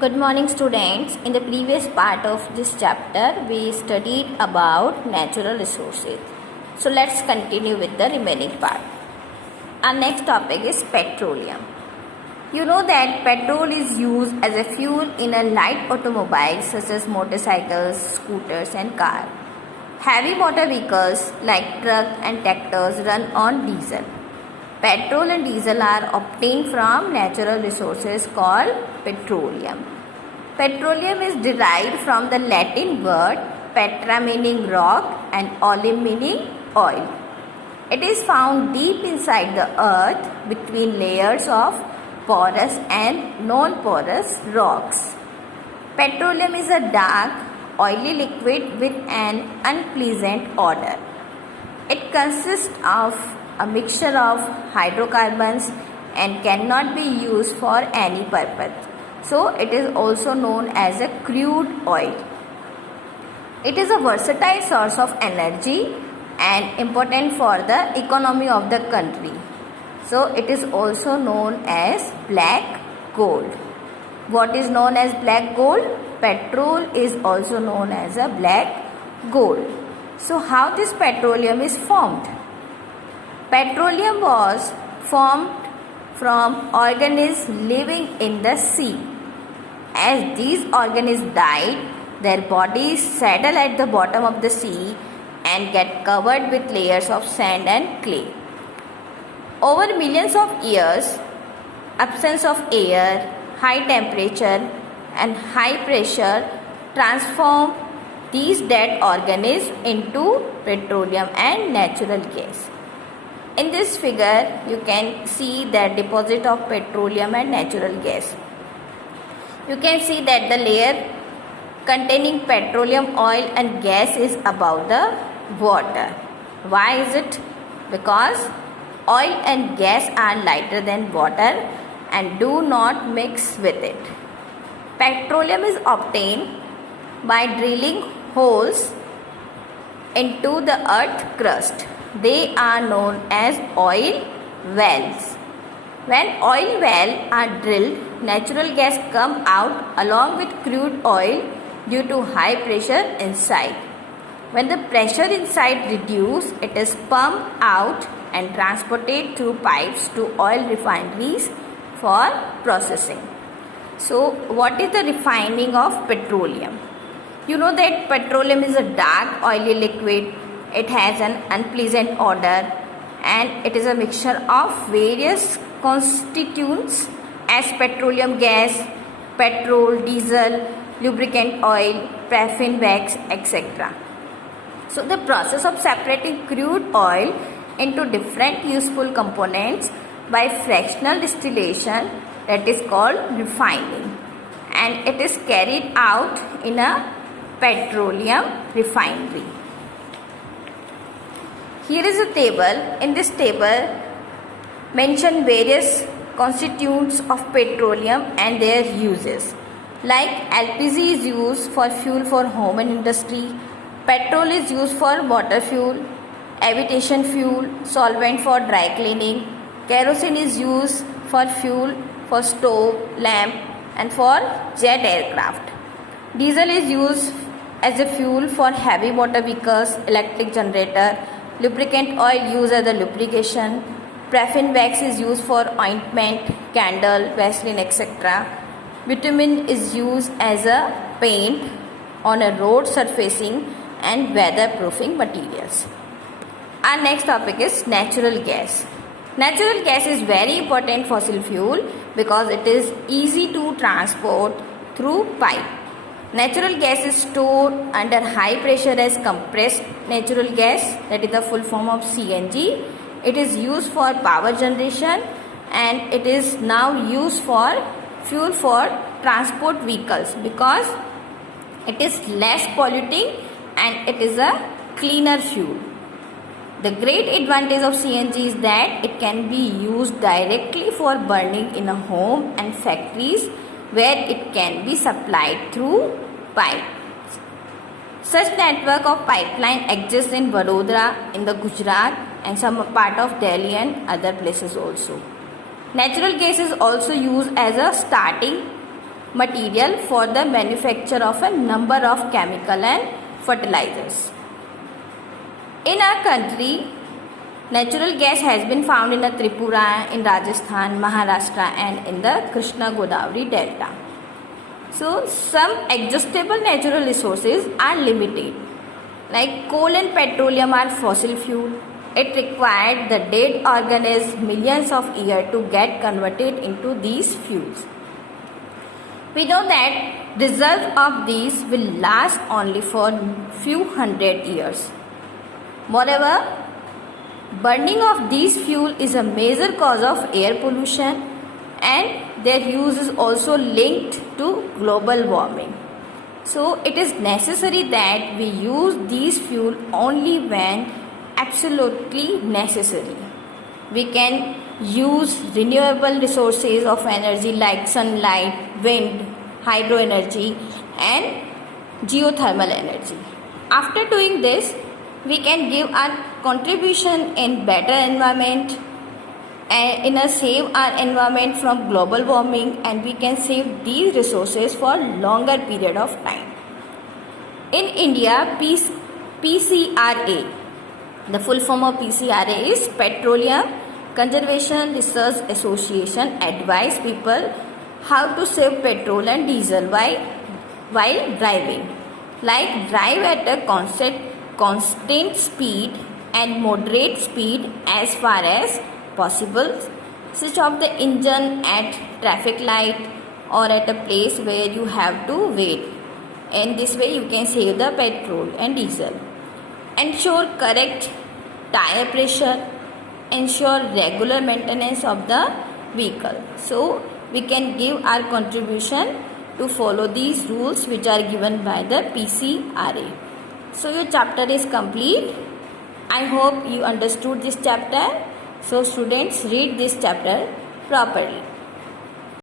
Good morning, students. In the previous part of this chapter, we studied about natural resources. So let's continue with the remaining part. Our next topic is petroleum. You know that petrol is used as a fuel in a light automobiles such as motorcycles, scooters and cars. Heavy motor vehicles like trucks and tractors run on diesel. Petrol and diesel are obtained from natural resources called petroleum. Petroleum is derived from the Latin word petra meaning rock and oleum meaning oil. It is found deep inside the earth between layers of porous and non-porous rocks. Petroleum is a dark, oily liquid with an unpleasant odor. It consists of a mixture of hydrocarbons and cannot be used for any purpose. So it is also known as a crude oil. It is a versatile source of energy and important for the economy of the country. So it is also known as black gold. What is known as black gold? Petrol is also known as a black gold. So how this petroleum is formed? Petroleum was formed from organisms living in the sea. As these organisms died, their bodies settle at the bottom of the sea and get covered with layers of sand and clay. Over millions of years, absence of air, high temperature and high pressure transform these dead organisms into petroleum and natural gas. In this figure, you can see the deposit of petroleum and natural gas. You can see that the layer containing petroleum, oil and gas is above the water. Why is it? Because oil and gas are lighter than water and do not mix with it. Petroleum is obtained by drilling holes into the earth crust. They are known as oil wells. When oil wells are drilled, natural gas come out along with crude oil due to high pressure inside. When the pressure inside reduces, it is pumped out and transported through pipes to oil refineries for processing. So, what is the refining of petroleum? You know that petroleum is a dark oily liquid. It has an unpleasant odor and it is a mixture of various constituents as petroleum gas, petrol, diesel, lubricant oil, paraffin wax, etc. So the process of separating crude oil into different useful components by fractional distillation, that is called refining, and it is carried out in a petroleum refinery. Here is a table. In this table, mention various constituents of petroleum and their uses. Like LPG is used for fuel for home and industry, petrol is used for motor fuel, aviation fuel, solvent for dry cleaning, kerosene is used for fuel for stove, lamp and for jet aircraft. Diesel is used as a fuel for heavy motor vehicles, electric generator, lubricant oil used as a lubrication, paraffin wax is used for ointment, candle, Vaseline, etc. Bitumen is used as a paint on a road surfacing and weatherproofing materials. Our next topic is natural gas. Natural gas is very important fossil fuel because it is easy to transport through pipe. Natural gas is stored under high pressure as compressed natural gas, that is the full form of CNG. It is used for power generation and it is now used for fuel for transport vehicles because it is less polluting and it is a cleaner fuel. The great advantage of CNG is that it can be used directly for burning in a home and factories where it can be supplied through pipe. Such network of pipeline exists in Vadodara, in the Gujarat and some part of Delhi and other places also. Natural gas is also used as a starting material for the manufacture of a number of chemical and fertilizers. In our country, natural gas has been found in the Tripura, in Rajasthan, Maharashtra and in the Krishna Godavari Delta. So some exhaustible natural resources are limited. Like coal and petroleum are fossil fuel. It required the dead organisms millions of years to get converted into these fuels. We know that reserves of these will last only for few hundred years. Moreover, burning of these fuel is a major cause of air pollution and their use is also linked to global warming. So it is necessary that we use these fuel only when absolutely necessary. We can use renewable resources of energy like sunlight, wind, hydro energy and geothermal energy. After doing this, we can give our contribution in better environment and in a save our environment from global warming, and we can save these resources for longer period of time. In India, PCRA, the full form of PCRA is Petroleum Conservation Research Association, advise people how to save petrol and diesel while driving. Like drive at a constant speed and moderate speed as far as possible. Switch off the engine at traffic light or at a place where you have to wait. And this way you can save the petrol and diesel. Ensure correct tire pressure. Ensure regular maintenance of the vehicle. So we can give our contribution to follow these rules which are given by the PCRA. So your chapter is complete. I hope you understood this chapter. So students, read this chapter properly.